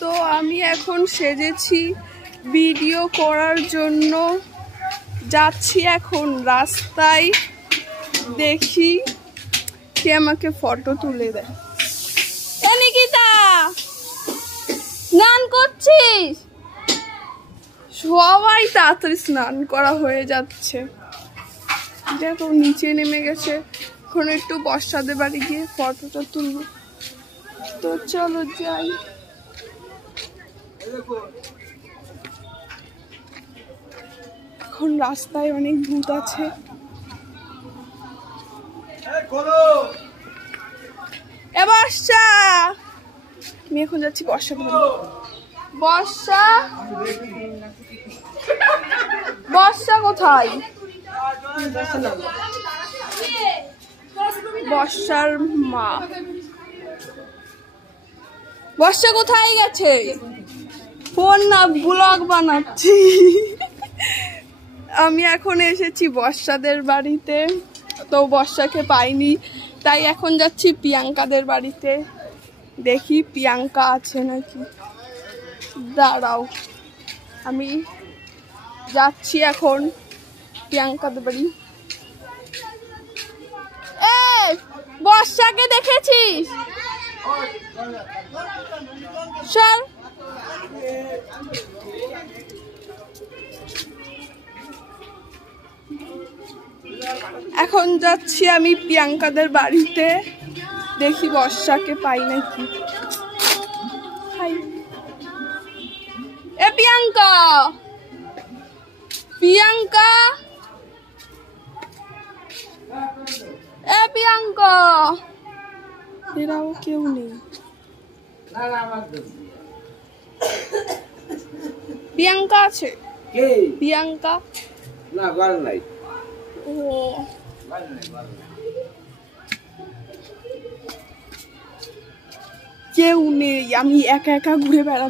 তো আমি এখন সেজেছি ভিডিও করার জন্য, যাচ্ছি এখন রাস্তায়, দেখি কে আমাকে ফটো তুলে দেয়। নিকিতা, স্নান করছিস? সবাই তাড়াতাড়ি স্নান করা হয়ে যাচ্ছে, দেখো নিচে নেমে গেছে। এখন একটু বর্ষাদের বাড়ি গিয়ে ফটোটা তুলবো। তো চলো যাই। এখন রাস্তায় অনেক ভূত আছে। বর্ষা, আমি এখন যাচ্ছি বর্ষা। বর্ষা, বর্ষা কোথায়? বর্ষার মা। বর্ষা কোথায় গেছে? ফোন না, ব্লগ বানাচ্ছি। আমি এখন এসেছি বর্ষাদের বাড়িতে, তো বর্ষাকে পাইনি, তাই এখন যাচ্ছি প্রিয়াঙ্কাদের বাড়িতে। দেখি প্রিয়াঙ্কা আছে নাকি। দাঁড়াও, আমি যাচ্ছি এখন প্রিয়াঙ্কাদের বাড়ি। বর্ষাকে দেখেছিস? চল। এখন যাচ্ছি আমি প্রিয়াঙ্কাদের বাড়িতে, দেখি বর্ষাকে পাই নাকি। প্রিয়াঙ্কা, প্রিয়াঙ্কা, প্রিয়াঙ্কা, এরাও কেউ নেই। প্রিয়াঙ্কা আছে? প্রিয়াঙ্কা না, ঘরে নাই। ও, কেউ নেই, আমি একা একা ঘুরে বেড়াচ্ছি।